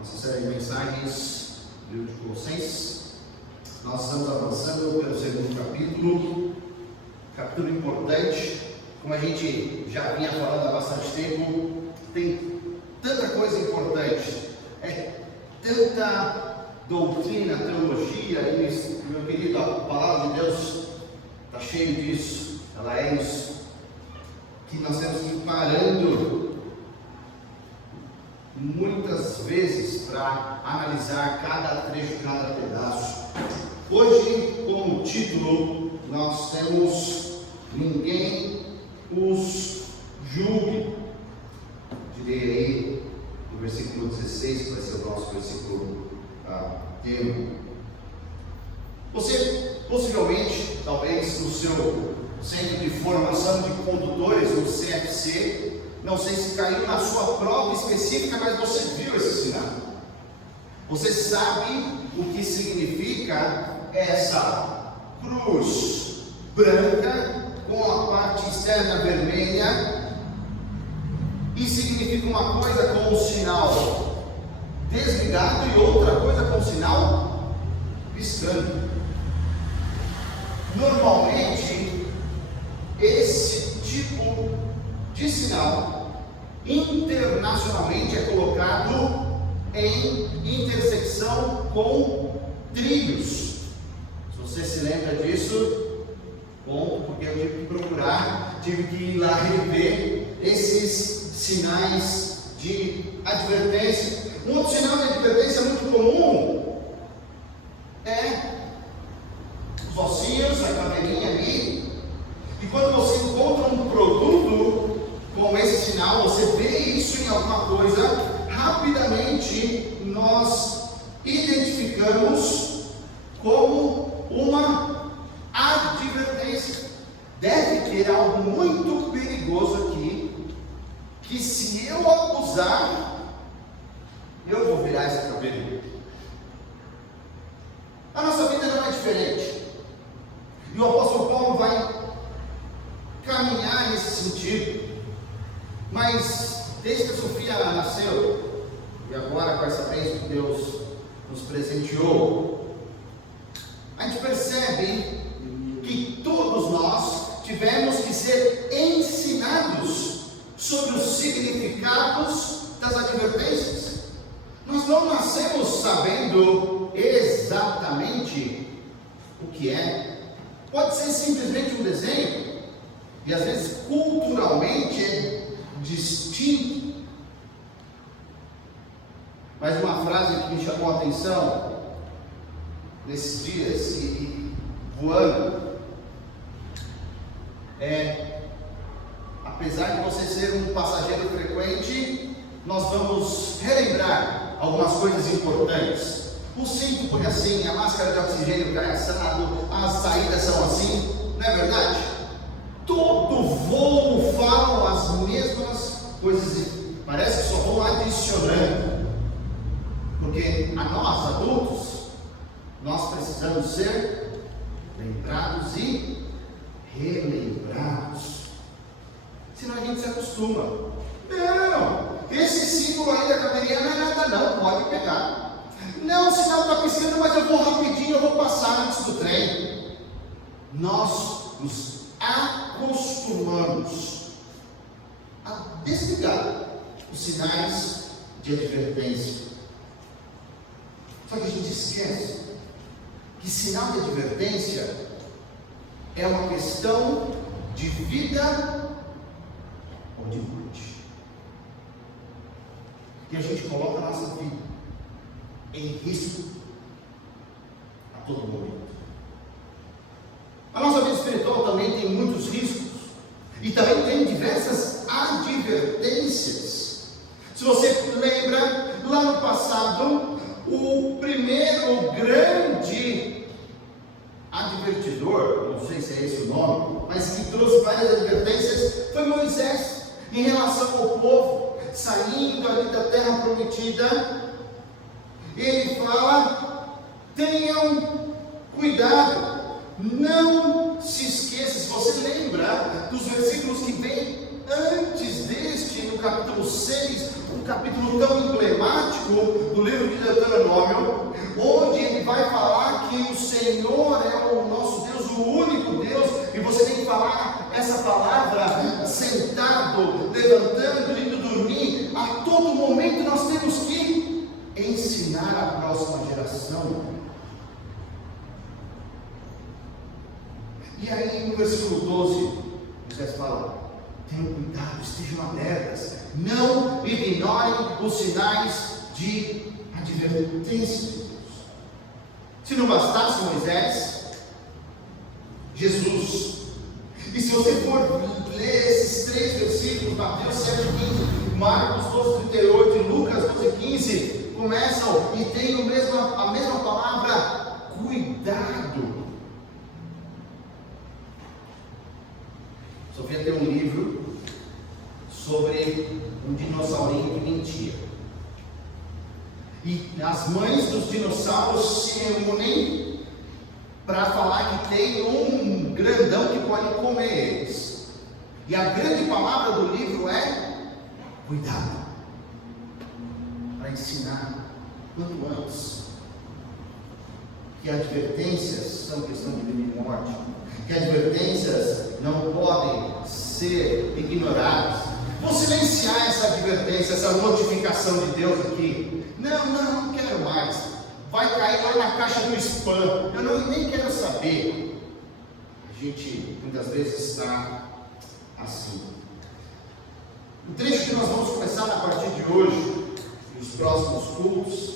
nossa série de mensagens do livro de Colossenses. Nós estamos avançando pelo segundo capítulo importante. Como a gente já vinha falando há bastante tempo, tem tanta coisa importante, tanta doutrina, teologia, e meu querido, a palavra de Deus está cheia disso, ela é isso, que nós temos que ir parando muitas vezes para analisar cada trecho, cada pedaço. Hoje, como título, nós temos Ninguém os julgue. Direi aí no versículo 16, que vai ser o nosso versículo tema. Você possivelmente, talvez no seu centro de formação de condutores, o CFC, não sei se caiu na sua prova específica, mas você viu esse sinal. Você sabe o que significa essa cruz branca com a parte externa vermelha, e significa uma coisa com o sinal desligado e outra coisa com o sinal piscando. Normalmente, esse tipo de sinal internacionalmente é colocado em intersecção com trilhos. Se você se lembra disso, bom, porque eu tive que procurar, tive que ir lá rever esses sinais de advertência. Um outro sinal de advertência muito comum é os ossinhos, a caveirinha ali. E quando você encontra um produto com esse sinal, você vê isso em alguma coisa, rapidamente nós identificamos como uma advertência. Deve ter algo muito perigoso aqui, que se eu abusar, eu vou virar essa caveira. A nossa vida não é diferente. E o apóstolo Paulo vai caminhar nesse sentido. Mas desde que a Sofia nasceu, e agora com essa bênção que Deus nos presenteou, a gente percebe que todos nós tivemos que ser ensinados sobre os significados das advertências. Nós não nascemos sabendo exatamente o que é. Pode ser simplesmente um desenho, e às vezes culturalmente é distinto. Mas uma frase que me chamou a atenção nesses dias e voando é: apesar de você ser um passageiro frequente, nós vamos relembrar algumas coisas importantes. O cinto põe assim, a máscara de oxigênio cai assado, as saídas são assim, não é verdade? Todo voo falam as mesmas coisas e parece que só vão adicionando, porque a nós adultos, nós precisamos ser lembrados e relembrados, senão a gente se acostuma. Não, esse símbolo aí da caveirinha não é nada não, pode pegar. Não, o sinal está piscando, mas eu vou rapidinho, eu vou passar antes do trem. Nós nos acostumamos a desligar os sinais de advertência. Só que a gente esquece que sinal de advertência é uma questão de vida ou de morte. E a gente coloca a nossa vida em risco a todo momento. A nossa vida espiritual também tem muitos riscos e também tem diversas advertências. Se você lembra, lá no passado, o primeiro grande advertidor, não sei se é esse o nome, mas que trouxe várias advertências, foi Moisés, em relação ao povo saindo ali da terra prometida. Ele fala: tenham cuidado, não se esqueça. Se você lembra dos versículos que vem antes deste, no capítulo 6, um capítulo tão emblemático do livro de Deuteronômio, onde ele vai falar que o Senhor é o nosso Deus, o único Deus, e você tem que falar essa palavra sentado, levantando, indo dormir. A todo momento nós temos que ensinar a próxima geração. E aí no versículo 12, Moisés fala: tenham cuidado, estejam alertas, não ignorem os sinais de advertência de Deus. Se não bastasse Moisés, Jesus. E se você for ler esses 3 versículos, Mateus 7,15, Marcos 12,38 e Lucas 12,15, começam e tem a mesma palavra: cuidado. Sofia tem um livro sobre um dinossaurinho que mentia. E as mães dos dinossauros se reúnem para falar que tem um grandão que pode comer eles. E a grande palavra do livro é cuidado. Para ensinar quanto antes que advertências são questão de vida e morte, que advertências não podem ser ignoradas. Vou silenciar essa advertência, essa notificação de Deus aqui. Não quero mais. Vai cair lá na caixa do spam. Eu nem quero saber. A gente muitas vezes está assim. O trecho que nós vamos começar a partir de hoje, nos próximos cultos,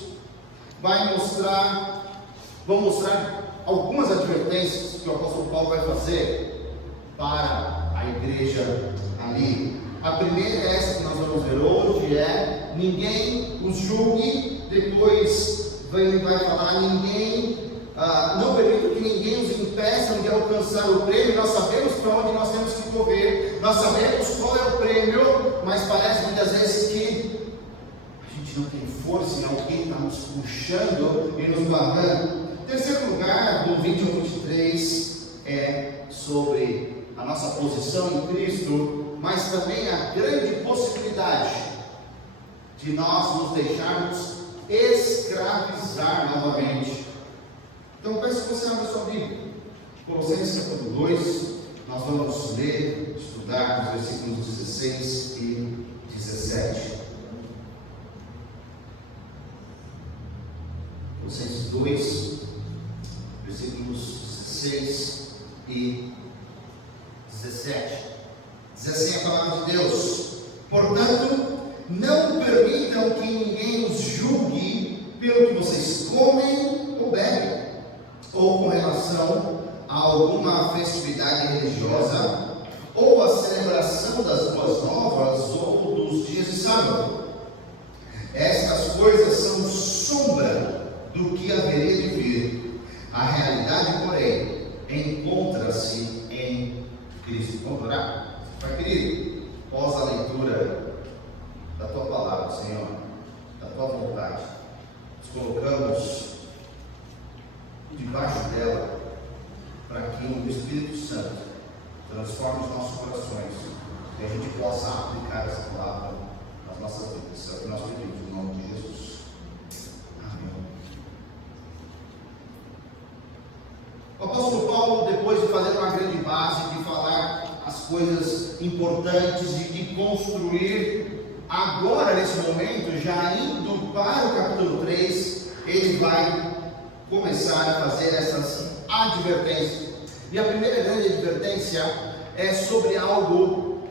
vou mostrar algumas advertências que o apóstolo Paulo vai fazer para a igreja ali. A primeira é essa que nós vamos ver hoje, é: ninguém os julgue. Depois vai falar: não permita que ninguém os impeça de alcançar o prêmio. Nós sabemos para onde nós temos que correr, nós sabemos qual é o prêmio, mas parece muitas vezes que a gente não tem força e alguém está nos puxando e nos barrando. Terceiro lugar, do 20 ao 23, é sobre a nossa posição em Cristo, mas também a grande possibilidade de nós nos deixarmos escravizar novamente. Então peço que você abra sua Bíblia, Colossenses capítulo 2, nós vamos ler, estudar os versículos 16 e 17. Colossenses 2, versículos 16 e 17. Diz assim a palavra de Deus: portanto, não permitam que ninguém os julgue pelo que vocês comem ou bebem, ou com relação a alguma festividade religiosa, ou a celebração das boas novas, ou dos dias de sábado. Estas coisas são sombra do que haveria de vir. A realidade, porém, encontra-se em Cristo. Vamos orar? Pai querido, após a leitura da Tua palavra, Senhor, da Tua vontade, nos colocamos debaixo dela, para que o Espírito Santo transforme os nossos corações, e a gente possa aplicar essa palavra nas nossas vidas. É o que nós pedimos, em nome de Jesus. Amém. O apóstolo Paulo, depois de fazer uma grande base, de falar as coisas importantes e de construir, agora nesse momento, já indo para o capítulo 3, ele vai começar a fazer essas advertências. E a primeira grande advertência é sobre algo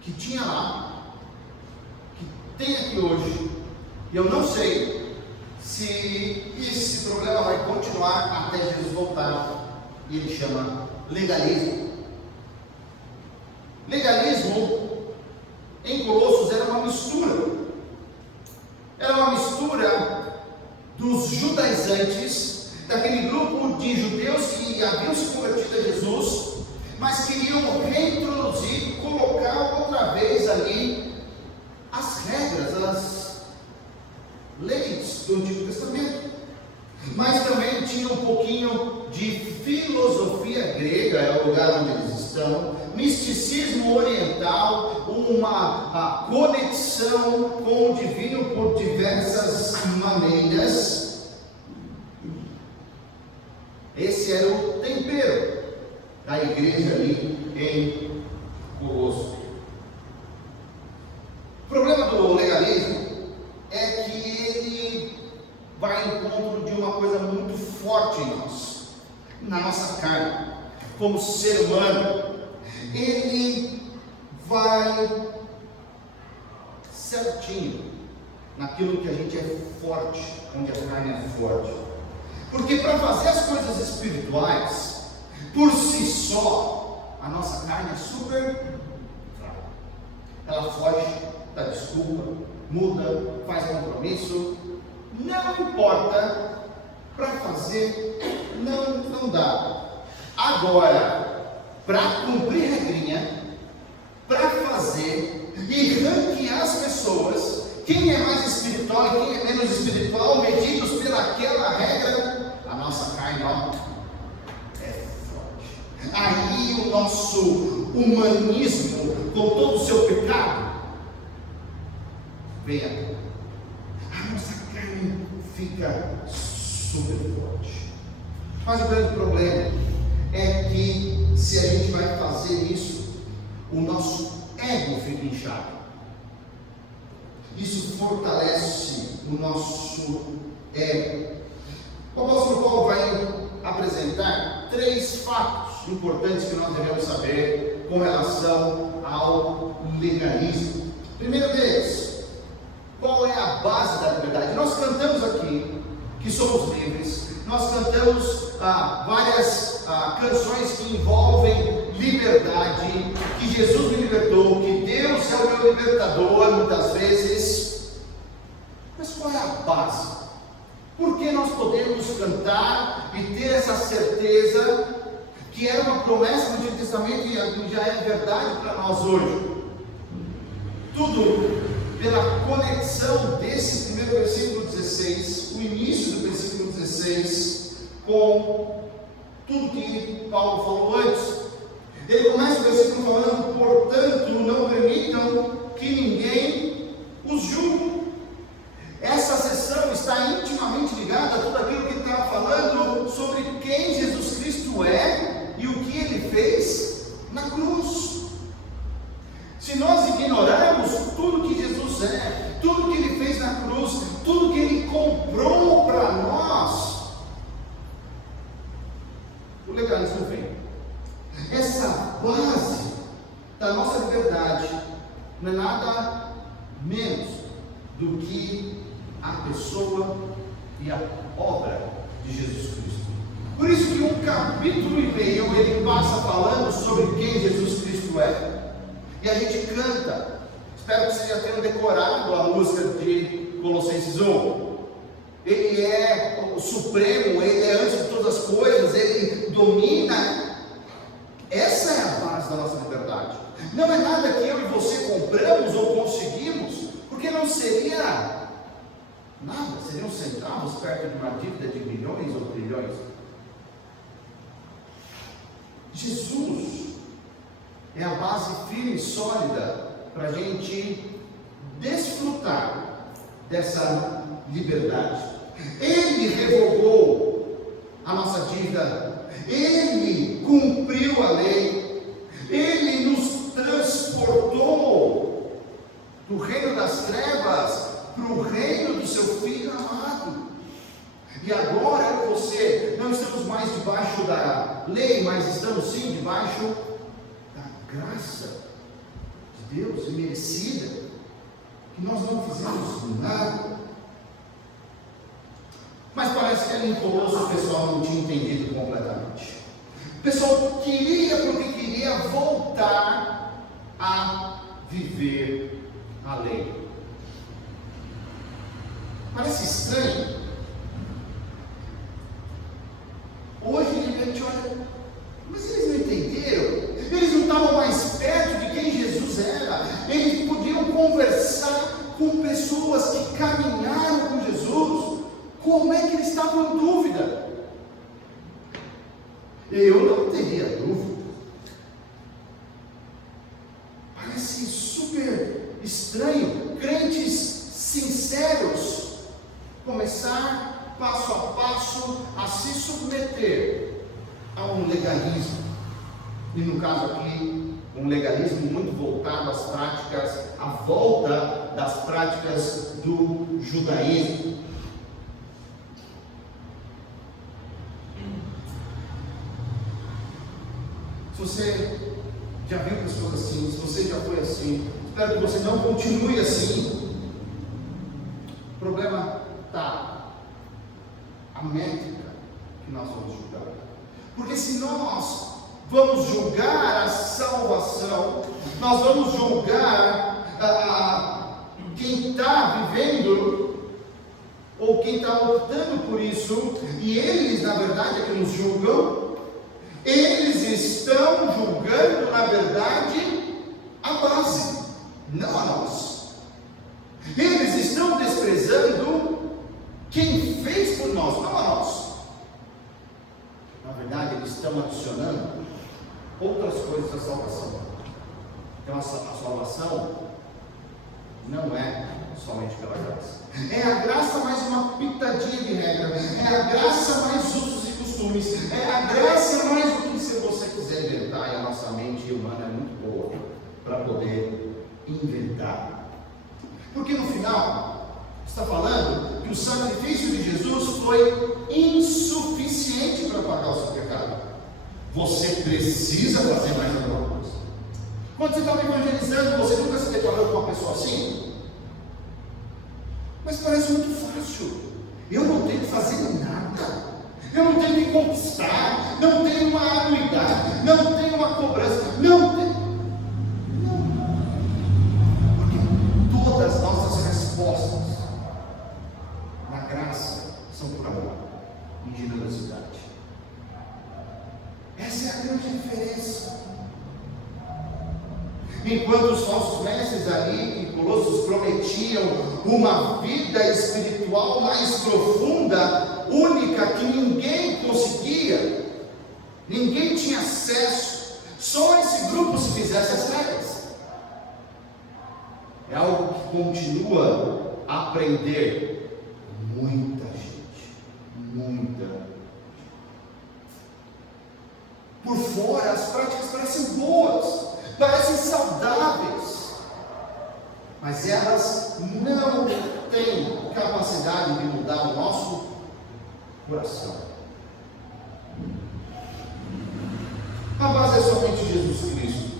que tinha lá, que tem aqui hoje, e eu não sei se esse problema vai continuar até Jesus voltar, e ele chama legalismo. Legalismo em Colossos era uma mistura dos judaizantes, daquele grupo de judeus que haviam se convertido a Jesus, mas queriam reintroduzir, colocar outra vez ali as regras, as leis do Antigo Testamento. Mas também tinha um pouquinho de filosofia grega, é o lugar onde eles estão, misticismo oriental, uma conexão com o divino por diversas maneiras. Esse era o tempero da igreja ali em Colosso. O problema do legalismo é que ele vai em encontro de uma coisa muito forte em nós, na nossa carne, como ser humano. Ele vai certinho naquilo que a gente é forte, onde a carne é forte. Porque para fazer as coisas espirituais, por si só, a nossa carne é super fraca. Ela foge, dá desculpa, muda, faz compromisso. Não importa, para fazer, não dá. Agora, para cumprir regrinha, para fazer e ranquear as pessoas, quem é mais espiritual e quem é menos espiritual, medidos pelaquela regra, a nossa carne, ó, é forte. Aí o nosso humanismo, com todo o seu pecado, vem aqui. A nossa carne fica super forte. Mas o grande problema é que se a gente vai fazer isso, o nosso ego fica inchado. Isso fortalece o nosso ego. O apóstolo Paulo vai apresentar 3 fatos importantes que nós devemos saber com relação ao legalismo. Primeiro deles, qual é a base da liberdade? Nós cantamos aqui que somos livres, nós cantamos várias canções que envolvem liberdade, que Jesus me libertou, que Deus é o meu libertador muitas vezes. Mas qual é a base? Por que nós podemos cantar e ter essa certeza que era uma promessa no Antigo Testamento e já é verdade para nós hoje? Tudo pela conexão desse primeiro versículo 16, o início do versículo 16, com tudo que Paulo falou antes. Ele começa o versículo falando: portanto, não permitam que ninguém os julgue. Essa sessão está intimamente ligada a tudo aquilo que ele está falando sobre quem Jesus Cristo é e o que ele fez na cruz. Se nós ignorarmos tudo que Jesus é, tudo que ele fez na cruz, tudo que ele comprou para nós, o legalismo vem. Essa base da nossa liberdade não é nada menos do que a pessoa e a obra de Jesus Cristo. Por isso que 1 capítulo e meio ele passa falando sobre quem Jesus Cristo é. E a gente canta, espero que vocês já tenham decorado a música de Colossenses 1. Ele é o supremo, ele é antes de todas as coisas, ele domina. Essa é a base da nossa liberdade. Não é nada que eu e você compramos ou conseguimos, porque não seria nada, seriam centavos perto de uma dívida de milhões ou trilhões. Jesus é a base firme e sólida para a gente desfrutar dessa liberdade. Ele revogou a nossa dívida, ele cumpriu a lei, ele nos transportou do reino das trevas para o reino do seu Filho amado. E agora eu e você não estamos mais debaixo da lei, mas estamos sim debaixo graça de Deus imerecida, que nós não fizemos nada. Mas parece que ali em Colosso o pessoal não tinha entendido completamente. O pessoal queria, porque queria voltar a viver a lei. Parece estranho. Hoje de repente olha, mas eles não entenderam. Eles não estavam mais perto de quem Jesus era. Eles podiam conversar com pessoas que caminharam com Jesus. Como é que eles estavam em dúvida? Eu não teria dúvida. começar passo a passo a se submeter a um legalismo. E no caso aqui, um legalismo muito voltado às práticas, à volta das práticas do judaísmo. Se você já viu pessoas assim, se você já foi assim, espero que você não continue assim. O problema está a métrica que nós vamos julgar. Porque se nós vamos julgar a salvação, nós vamos julgar quem está vivendo, ou quem está optando por isso, e eles, na verdade, é que nos julgam. Eles estão julgando, na verdade, a base, não a nós. Eles estão desprezando quem fez por nós, não a nós. Na verdade, eles estão adicionando outras coisas à salvação. Então, a salvação não é somente pela graça. É a graça mais uma pitadinha de regra. É a graça mais usos e costumes. É a graça mais o que você quiser inventar. E a nossa mente humana é muito boa para poder inventar. Porque no final, está falando que o sacrifício de Jesus foi insuficiente para pagar o seu pecado. Você precisa fazer mais alguma coisa. Quando você estava evangelizando, você nunca se deparou com uma pessoa assim? Mas parece muito fácil. Eu não tenho que fazer nada. Eu não tenho que conquistar. Não tenho uma anuidade. Não tenho uma cobrança. Não tenho. Não. Porque todas as nossas respostas na graça são por amor e generosidade. Essa é a grande diferença. Enquanto os falsos mestres ali em Colossos prometiam uma vida espiritual mais profunda, única, que ninguém conseguia, ninguém tinha acesso, só esse grupo se fizesse as regras. É algo que continua a aprender muita gente, muita gente. Por fora as práticas parecem boas, parecem saudáveis, mas elas não têm capacidade de mudar o nosso coração. A base é somente Jesus Cristo.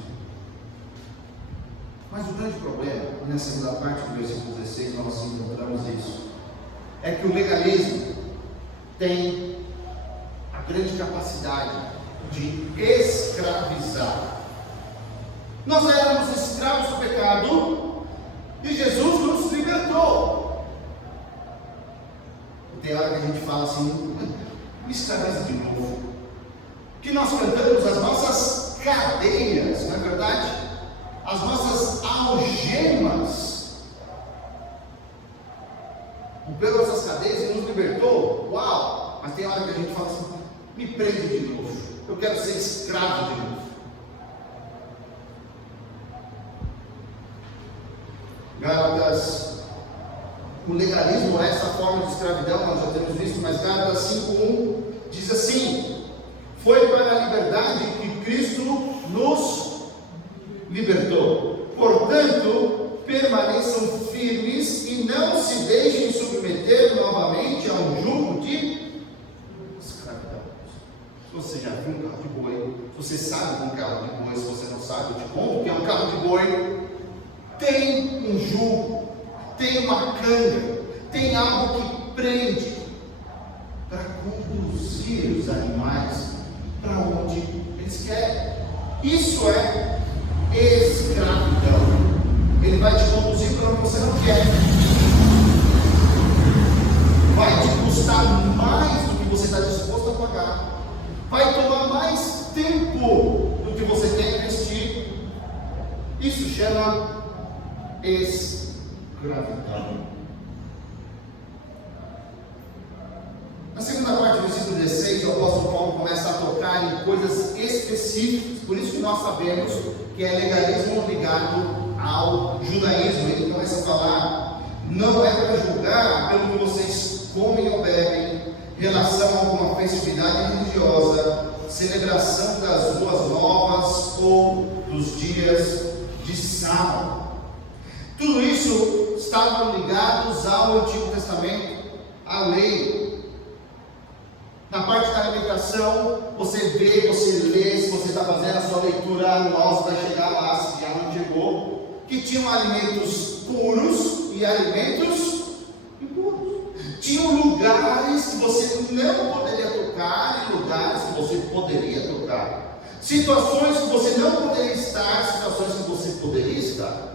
Mas o grande problema, e na segunda parte do versículo 16 nós encontramos isso, é que o legalismo tem a grande capacidade de escravizar. Nós éramos escravos do pecado e Jesus nos libertou. Tem hora que a gente fala assim, me escraviza de novo. Que nós cantamos as nossas cadeias, não é verdade? As nossas algemas. Rompeu essas cadeias e nos libertou. Uau! Mas tem hora que a gente fala assim, me prende de novo. Eu quero ser escravo de novo. Gálatas, o legalismo é essa forma de escravidão, nós já temos visto, mas Gálatas 5:1 diz assim: foi para a liberdade que Cristo nos libertou. Portanto, permaneçam firmes e não se deixem submeter novamente a um jugo de escravidão. Se você já viu um carro de boi, se você sabe que é um carro de boi, se você não sabe, eu te conto que é um carro de boi. Tem um jugo, tem uma canga, tem algo que prende para conduzir os animais para onde eles querem. Isso é escravidão. Ele vai te conduzir para onde você não quer. Vai te custar mais do que você está disposto a pagar. Vai tomar mais tempo do que você tem que investir. Isso chama escravidão. Na segunda parte do versículo 16, o apóstolo Paulo começa a tocar em coisas específicas. Por isso que nós sabemos que é legalismo ligado ao judaísmo. Ele começa a falar, não é para julgar pelo que vocês comem ou bebem, relação a alguma festividade religiosa, celebração das boas novas ou dos dias de sábado. Tudo isso estavam ligados ao Antigo Testamento, à lei. Na parte da alimentação, você vê, você lê, se você está fazendo a sua leitura anual, você vai chegar lá, se já não chegou, que tinham alimentos puros e alimentos impuros. Tinham lugares que você não poderia tocar e lugares que você poderia tocar. Situações que você não poderia estar, situações que você poderia estar.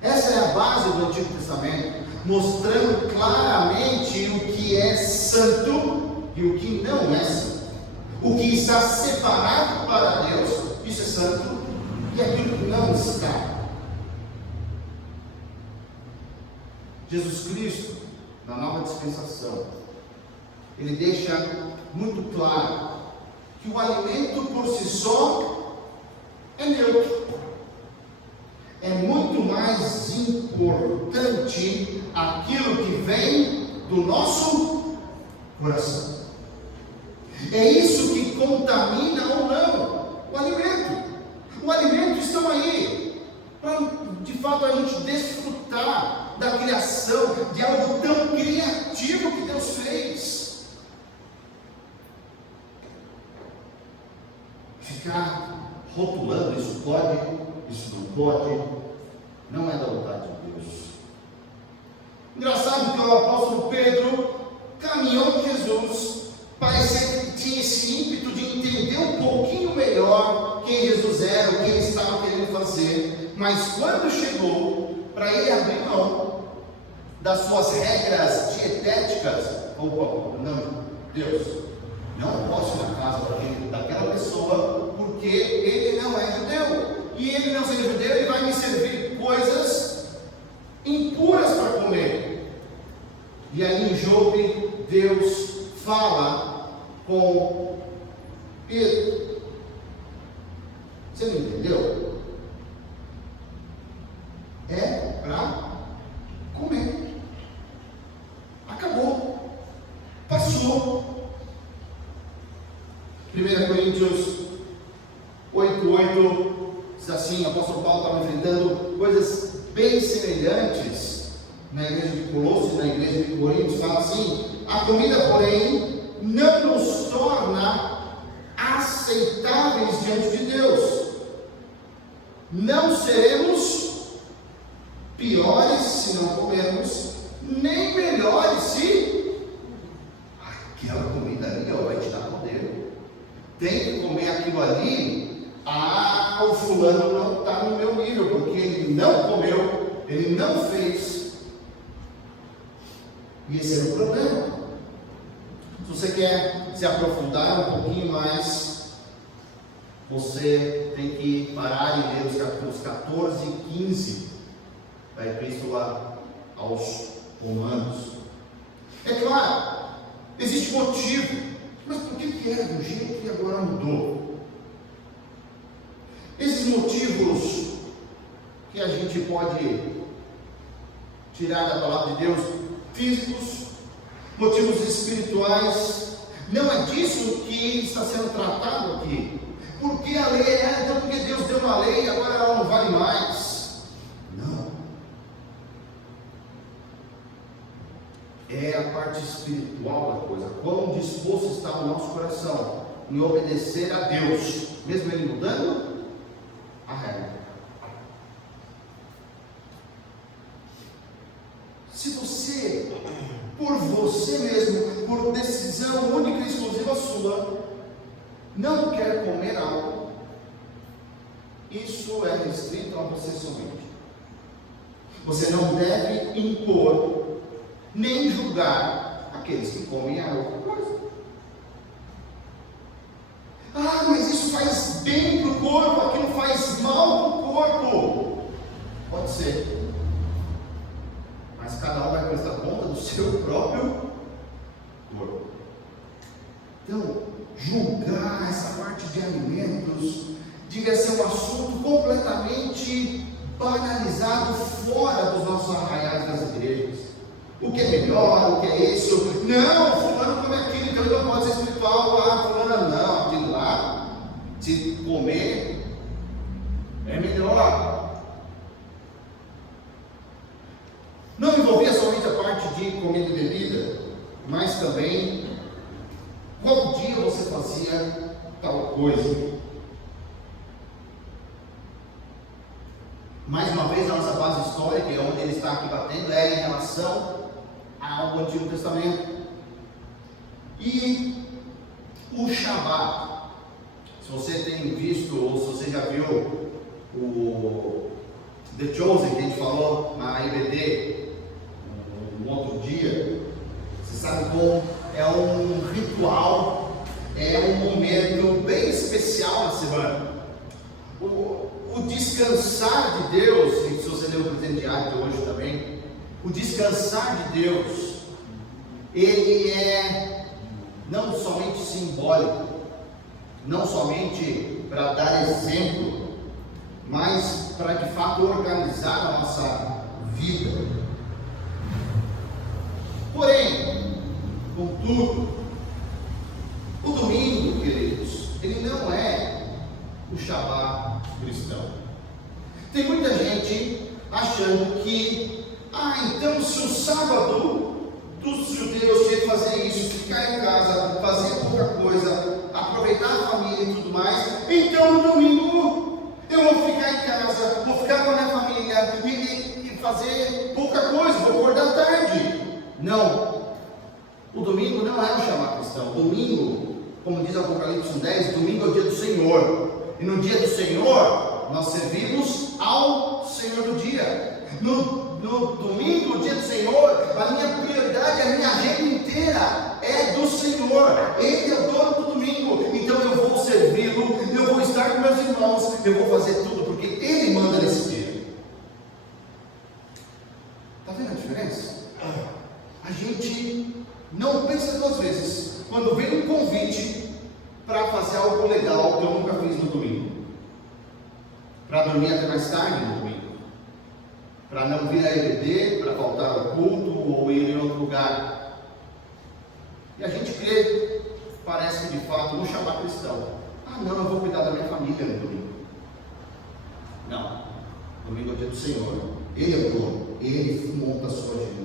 Essa é a base do Antigo Testamento, mostrando claramente o que é santo e o que não é santo. O que está separado para Deus, isso é santo, e aquilo que não está. Jesus Cristo, na nova dispensação, ele deixa muito claro que o alimento por si só é neutro. É muito mais importante aquilo que vem do nosso coração. É isso que contamina ou não o alimento. O alimento está aí para, de fato, a gente desfrutar da criação, de algo tão criativo que Deus fez. Ficar rotulando, isso pode, isso não pode, não é da vontade de Deus. Engraçado que o apóstolo Pedro caminhou com Jesus, parecia que tinha esse ímpeto de entender um pouquinho melhor quem Jesus era, o que ele estava querendo fazer, mas quando chegou para ele abrir mão das suas regras dietéticas, não, Deus, não posso ir na casa daquela pessoa, porque ele não é judeu, e ele não sendo judeu, ele vai me servir coisas impuras para comer. E aí em Jobe, Deus fala com Pedro. Você não entendeu? É para comer. Acabou. Passou. 1 Coríntios 8:8 diz assim: o apóstolo Paulo estava enfrentando coisas bem semelhantes na igreja de Colossos, na igreja de Coríntios. Fala assim: a comida, porém, não nos torna aceitáveis diante de Deus. Não seremos piores se não comermos, nem melhores se aquela comida ali vai te dar poder. Tem que comer aquilo ali. O fulano não está no meu nível, porque ele não comeu, ele não fez. E esse é o problema. Se você quer se aprofundar um pouquinho mais, você tem que parar e ler os capítulos 14 e 15 da Epístola aos Romanos. É claro, existe motivo, mas por que era do jeito e agora mudou? Esses motivos que a gente pode tirar da palavra de Deus, físicos, motivos espirituais, não é disso que está sendo tratado aqui. Porque a lei então porque Deus deu uma lei e agora ela não vale mais. Não. É a parte espiritual da coisa. Quão disposto está o nosso coração em obedecer a Deus, mesmo Ele mudando a regra. Se você, por você mesmo, por decisão única e exclusiva sua, não quer comer algo, isso é restrito a você somente. Você não deve impor, nem julgar aqueles que comem a outra coisa. Mas isso faz bem para o corpo, aquilo faz mal para o corpo. Pode ser. Mas cada um vai prestar conta do seu próprio corpo. Então, julgar essa parte de alimentos devia ser um assunto completamente banalizado fora dos nossos arraiais das igrejas. O que é melhor, o que é isso. Não, fulano come aquilo, então ele não pode ser espiritual. Ah, fulano não, aquilo lá, se comer, é melhor. Não envolvia somente a parte de comida e bebida, mas também qual dia você fazia tal coisa. Mais uma vez, a nossa base histórica, é onde ele está aqui batendo, é em relação ao Antigo Testamento. E o Shabat, se você tem visto, ou se você já viu o The Chosen, que a gente falou na IBD, um outro dia, você sabe como é um ritual, é um momento bem especial na semana. O descansar de Deus, e se você leu o presente diário de hoje também, o descansar de Deus, ele é não somente simbólico, não somente para dar exemplo, mas para de fato organizar a nossa vida. Porém, contudo, o domingo, queridos, ele não é o Shabat cristão. Tem muita gente achando que, então se o sábado dos judeus tinha que fazer isso, ficar em casa, fazer pouca coisa, aproveitar a família e tudo mais, então no domingo eu vou ficar em casa, vou ficar com a minha família e fazer pouca coisa, vou acordar tarde. Não, o domingo não é o Shabat cristão. Domingo, como diz Apocalipse 10, domingo é o dia do Senhor. E no dia do Senhor, nós servimos ao Senhor do dia. No domingo, o dia do Senhor, a minha prioridade, a minha agenda inteira é do Senhor. Ele é o dono do domingo. Então eu vou servi-lo, eu vou estar com meus irmãos, eu vou fazer tudo, porque Ele manda nesse dia. Está vendo a diferença? A gente não pensa duas vezes quando vem um convite para fazer algo legal que eu nunca fiz no domingo, para dormir até mais tarde no domingo, para não vir a EBD, para faltar ao culto ou ir em outro lugar. E a gente crê, parece que de fato, no Shabat cristão, não, eu vou cuidar da minha família no domingo. Não, domingo é o dia do Senhor, Ele é o dono, Ele monta a sua agenda.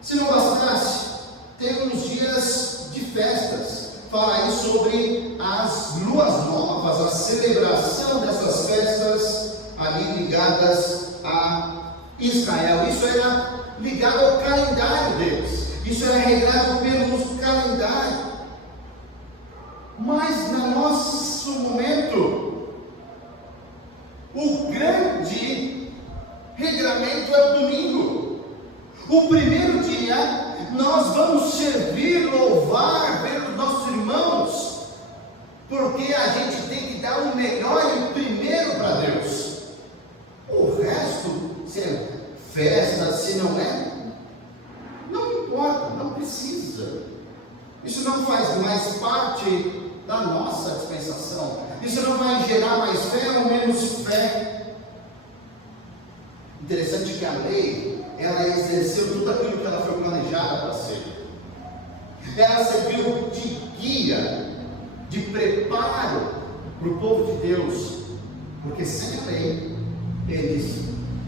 Se não bastasse, temos dias de festas. Fala aí sobre as luas novas, a celebração dessas festas ali ligadas a Israel. Isso era ligado ao calendário deles, isso era regrado pelo calendário. Mas no nosso momento, o grande regramento é o domingo. O primeiro dia, nós vamos servir, louvar, ver os nossos irmãos, porque a gente tem que dar o melhor e o primeiro para Deus. O resto, se é festa, se não é, não importa, não precisa. Isso não faz mais parte da nossa dispensação. Isso não vai gerar mais fé ou menos fé. Interessante que a lei, ela exerceu tudo aquilo que ela foi planejada para ser. Ela serviu de guia, de preparo para o povo de Deus, porque sem a lei, eles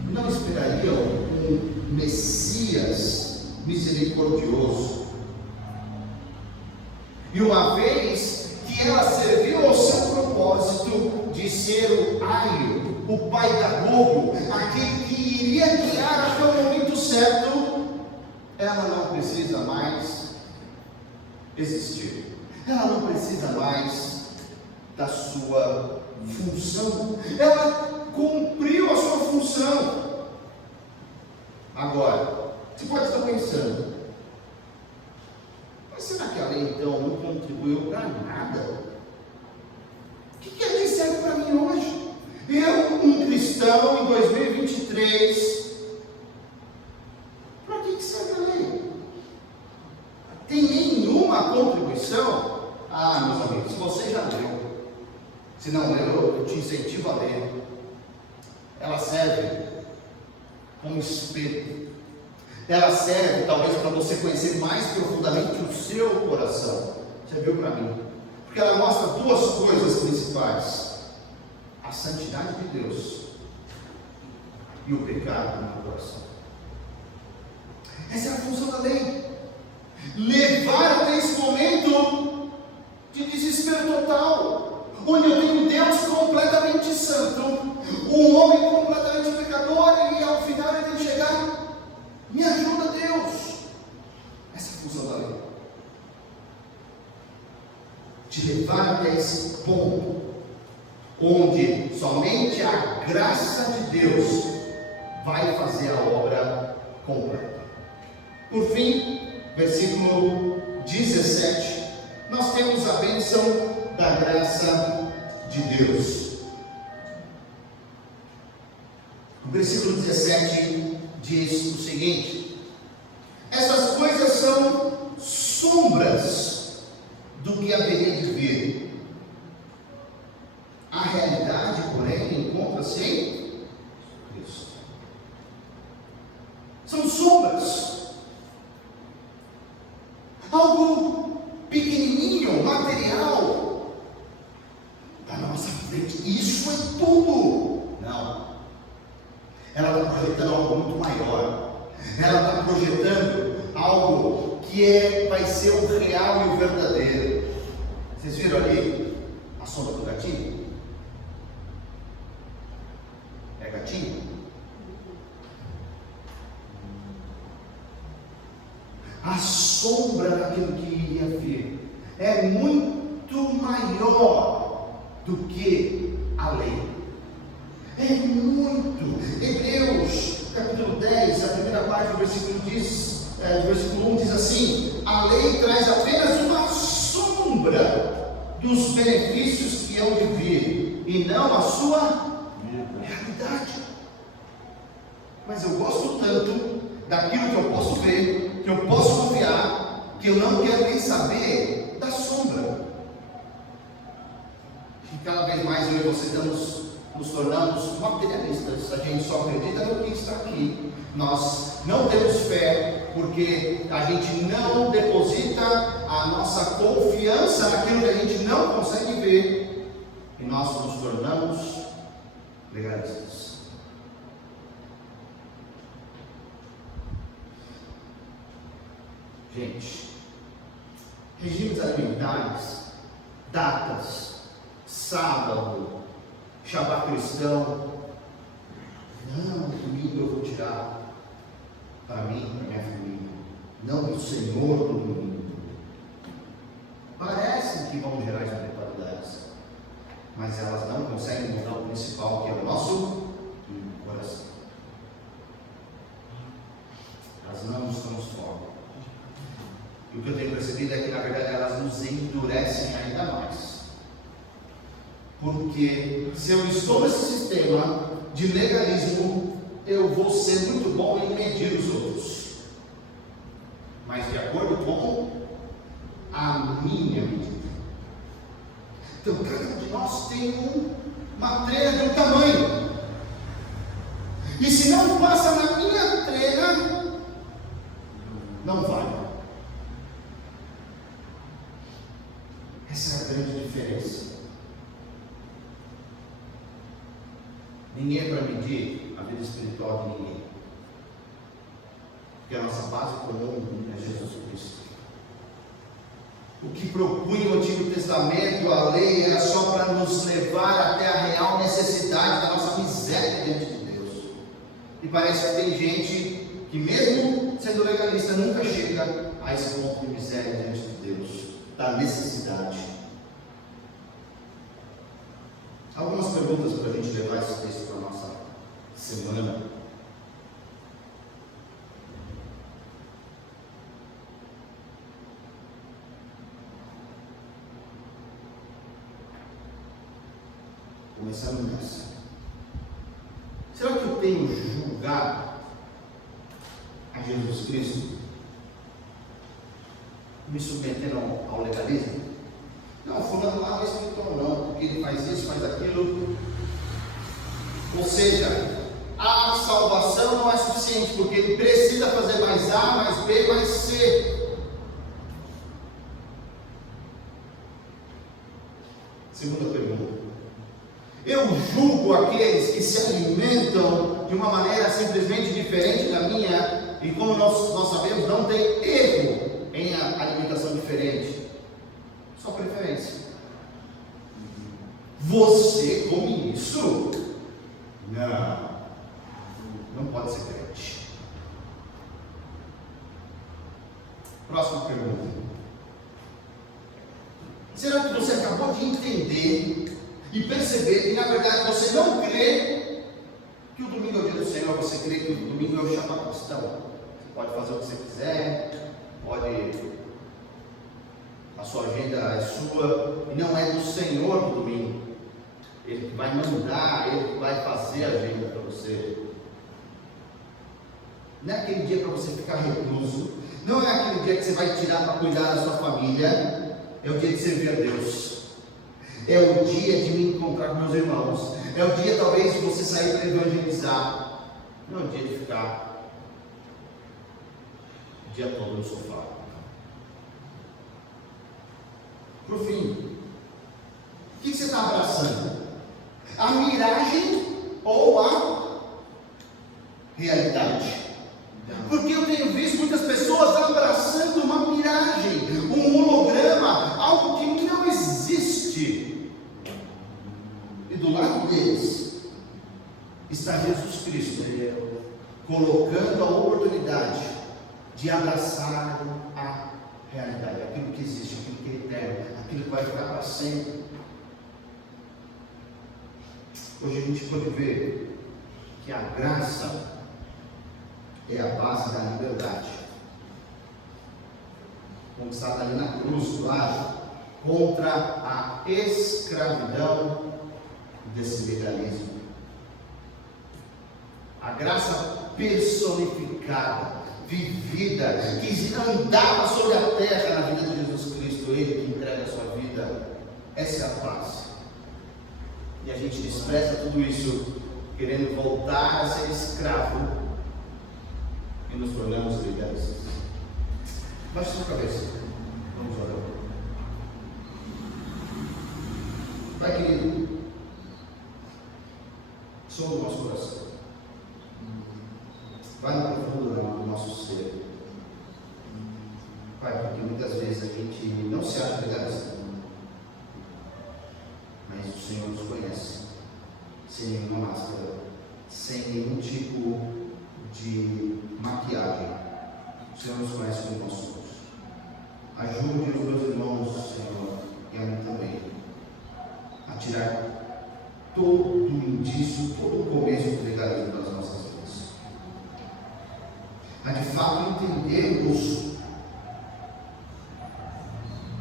não esperariam um Messias misericordioso. E uma vez que ela serviu ao seu propósito de ser o aio, o pedagogo, aquele que iria guiar até o momento certo, ela não precisa mais existir. Ela não precisa mais da sua função. Ela cumpriu a sua função. Agora, você pode estar pensando, mas será que a lei então não contribuiu para nada? O que a lei serve para mim hoje? Eu, um cristão em 2023, para que serve a lei? Tem nenhuma contribuição? Meus amigos, se você já leu, se não leu, eu te incentivo a ler. Ela serve como espelho. Ela serve talvez para você conhecer mais profundamente o seu coração. Já viu para mim? Porque ela mostra duas coisas principais: a santidade de Deus e o pecado no coração. Essa é a função da lei. Levar até esse momento de desespero total, onde eu tenho Deus completamente santo, um homem completamente pecador, e ao final ele tem que chegar: me ajuda, Deus. Essa é a função da lei. Te levar até esse ponto, onde somente a graça de Deus vai fazer a obra completa. Por fim, versículo 17, nós temos a bênção da graça de Deus. O versículo 17 diz o seguinte: essas coisas são sombras do que haveria de vir. A realidade, porém, encontra-se em Cristo. São sombras. Algo pequenininho, material, está na nossa frente. Isso é tudo. Não. Ela está projetando algo muito maior. Ela está projetando algo que vai ser o real e o verdadeiro. Vocês viram ali a sombra do gatinho? É gatinho? A sombra daquilo que iria vir é muito maior do que a lei. É muito. Hebreus capítulo 10, a primeira parte do versículo 1 diz assim: a lei traz apenas uma sombra dos benefícios que hão de vir, e não a sua realidade. Mas eu gosto tanto daquilo que eu posso ver, que eu posso confiar, que eu não quero nem saber da sombra. E cada vez mais eu e você nos tornamos materialistas. A gente só acredita no que está aqui. Nós não temos fé porque a gente não deposita a nossa confiança naquilo que a gente não consegue ver, e nós nos tornamos legalistas. Gente, regimes alimentares, datas, sábado, Shabat cristão, não, domingo eu vou tirar para mim, para minha família, não o Senhor do domingo. Parecem que vão gerar espiritualidades, mas elas não conseguem mudar o principal, que é o nosso coração. Elas não nos transformam. E o que eu tenho percebido é que, na verdade, elas nos endurecem ainda mais. Porque se eu estou nesse sistema de legalismo, eu vou ser muito bom em medir os outros, mas de acordo com a minha medida. Então, cada um de nós tem uma trena de um tamanho, e se não passa na minha trena, não vai. Essa é a grande diferença. Ninguém é para medir a vida espiritual de ninguém, porque a nossa base comum é Jesus Cristo. O que propunha o Antigo Testamento, a lei, era só para nos levar até a real necessidade da nossa miséria diante de Deus. E parece que tem gente que, mesmo sendo legalista, nunca chega a esse ponto de miséria diante de Deus, da necessidade. Algumas perguntas para a gente levar esse texto para a nossa semana. Começando nessa. Será que eu tenho julgado a Jesus Cristo, me submetendo ao legalismo? Não, fulano lá não é espiritual não, porque ele faz isso, faz aquilo. Ou seja, a salvação não é suficiente, porque ele precisa fazer mais A mais B mais C. Segunda pergunta. Eu julgo aqueles que se alimentam de uma maneira simplesmente diferente da minha, e como nós sabemos, não tem erro em alimentação diferente. Sua preferência. Você come isso? Não pode ser crente. Próxima pergunta. Será que você acabou de entender e perceber que na verdade você não crê que o domingo é o dia do Senhor? Você crê que o domingo é o chamado cristão? Você pode fazer o que você quiser, a sua agenda é sua, e não é do Senhor do domingo. Ele que vai mandar, Ele que vai fazer a agenda para você. Não é aquele dia para você ficar recluso, não é aquele dia que você vai tirar para cuidar da sua família. É o dia de servir a Deus, é o dia de me encontrar com meus irmãos, é o dia talvez de você sair para evangelizar, não é o dia de ficar o dia todo no sofá. Por fim, o que você está abraçando? A miragem ou a realidade? Porque eu tenho visto muitas pessoas abraçando uma miragem, um holograma, algo que não existe. E do lado deles está Jesus Cristo, colocando a oportunidade de abraçar a realidade, aquilo que existe, aquilo que é eterno, aquilo que vai ficar para sempre. Hoje a gente pode ver que a graça é a base da liberdade, conquistada ali na cruz, claro, contra a escravidão desse legalismo. A graça personificada, vivida, que andava sobre a terra na vida de Jesus Cristo, Ele que entrega a sua vida, essa é a paz. E a gente despreza tudo isso, querendo voltar a ser escravo, e nos tornamos legalistas. Baixe sua cabeça, vamos orar. Pai querido, som do nosso coração, vai na profundura do nosso ser, Pai, porque muitas vezes a gente não se acha legalista, mas o Senhor nos conhece, sem nenhuma máscara, sem nenhum tipo de maquiagem. O Senhor nos conhece como nós somos. Ajude os meus irmãos, Senhor, e a mim também, a tirar todo o indício, todo o começo do legalismo das nossas vidas, a de fato entendermos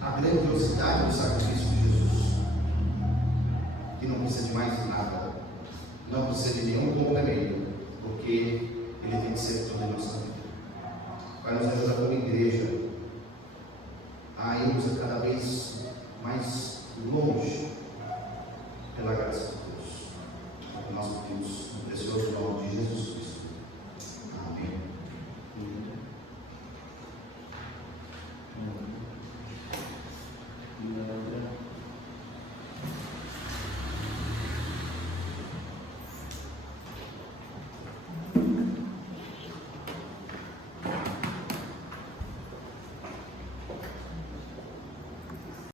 a grandiosidade do sacrifício de Jesus, que não precisa de mais nada, não precisa de nenhum complemento, porque Ele tem que ser tudo em nossa vida. Vai nos ajudar como igreja a irmos cada vez mais longe pela graça de Deus. Nós pedimos